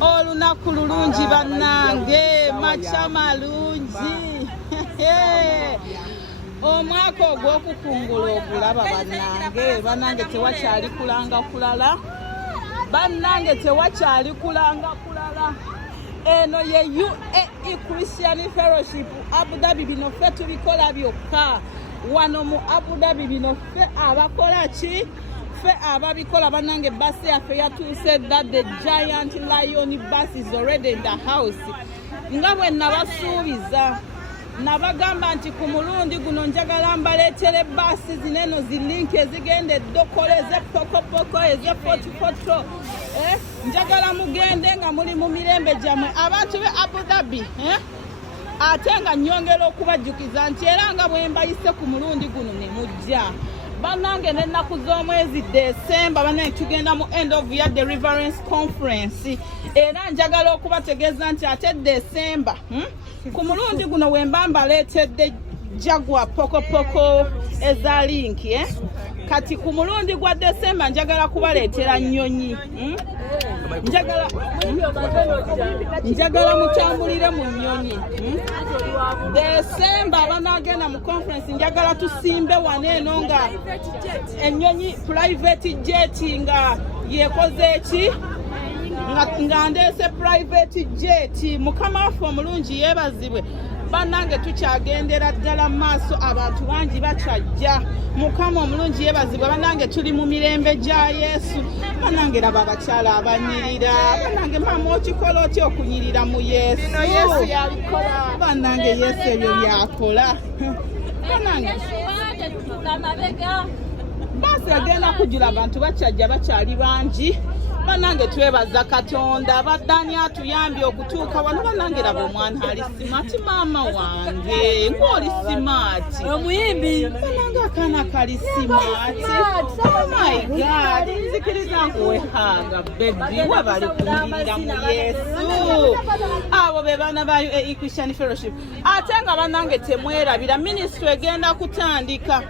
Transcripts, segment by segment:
olunaku lulungi bannange macha malungi omwaka ogw'okukungula ogulaba bannange tewakyali kulanga kulala bannange tewakyali kulanga kulala eno ye UAE Christian Fellowship Abu Dhabi bino ffe tubikola byokka wano mu Abu Dhabi bino ffe abakola ki ffe ababikola bannange basi yaffe yatuuse that the giant lion bus is already in the house nga bwe nabasuubiza nabagamba nti ku mulundi guno njagala mbaleetere basi zineno zilinki ezigenda eddokola ezepokopoko ezefotofoto njagala mugende nga muli mu mirembe gyammwe abantu be Abu Dhabi ate nga nnyongera okubajjukiza nti era nga bwe mbayise ku mulundi guno ne mujja bannange n'ennaku z'omwezi Desemba bannange tugenda mu end of year deliverance conference era njagala okubategeeza nti ate Desemba ku mulundi guno wemba mbaleetedde Jaguar pokopoko eza linki kati ku mulundi gwa Desemba njagala kubaleetera nnyonyi njagala mutambulire mu nnyonyi Desemba abanagenda mu conference njagala tusimbe waneeno nga ennyonyi private jet nga yekoze eki nga ndeese private jet mukama waffe omulungi yeebazibwe bannange tukyagendera ddala mu maaso abantu bangi bakyajja mukama omulungi yeebazibwe bannange tuli mu mirembe gya Yesu bannange raba abakyala abanyirira bannange mama okikola otya okunyirira mu Yesu bannange Yesu ebyo byakola bannange baasi agenda kujula abantu bakyajja bakyali bangi bannange twebaza Katonda baddani atuyambye okutuuka wano bannange raba omwana ali simaati maama wange ng'oli simaati omuyimbi bannange akaana kali simaati oh my God nzikiriza nkuwehanga bebi wabali kunyirira mu Yesu abo be baana ba UAE Christian Fellowship ate nga bannange temwerabira ministry egenda kutandika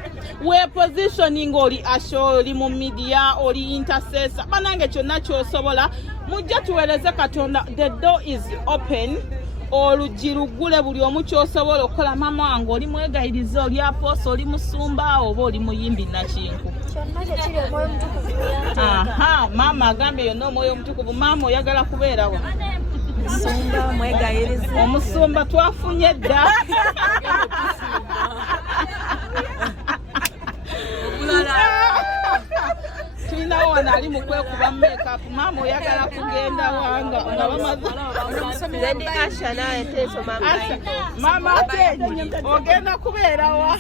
we positioning oli asho oli mu media oli intercessor bannange kyonna kyosobola mujja tuweereze Katonda the door is open oluggi luggule buli omu kyosobola okukola mama wange oli mwegayiriza oli aposo oli musumba oba oli muyimbi nakinku maama agambye yonna omwoyo omutukuvu maama oyagala kubeerawa musumba mwegayiriza omusumba twafunye dda tulinawo wano ali mu kwekuba makeup maama oyagala kugenda wanga nga bamaze maama ate ogenda kubeerawa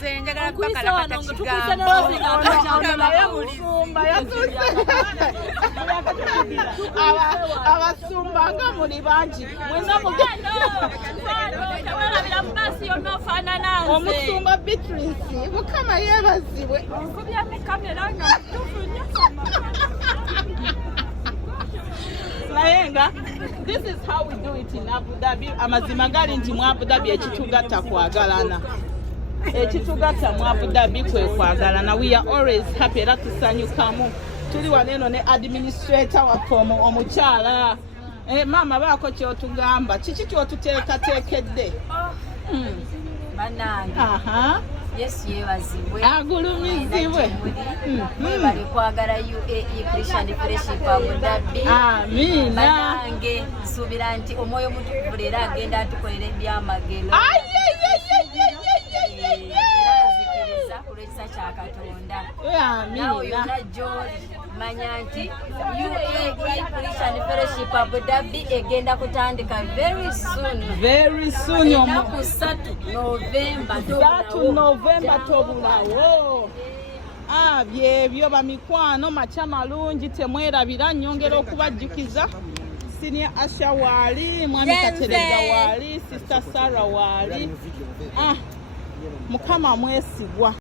naye musumba yatuse abasumba nga muli bangi mwena omusumba Beatrice mukama yeebazibwe Layenga, this is how we do it in Abu Dhabi. Amazima gali nti mu Abu Dhabi ekitugatta kwagalana. Ekitugatta mu Abu Dhabi kwe kwagalana. We are always happy era tusanyukamu. Tuli waneno ne administrator waffe omukyala. Mama baako kyotugamba. Kiki kyotuteekateekedde? Bannange. Yes, yeebazibwe agulumizibwe bali kwagala UAE Christian Fellowship Abu Dhabi amina bannange nsuubira nti omwoyo omutukuvu leero agenda atukolera ebyamagero nzikiriza olw'ekisa kya Katonda naawe yonna gy'oli manya nti UAE Christian Fellowship Abu Dhabi egenda kutandika very soon ennaku 3 Novemba tobulawo byebyo bamikwano macha malungi temwerabira nnyongera okubajjukiza Senior Asha waali mwami Katerega waali Sister Sarah waali mukama mwesigwa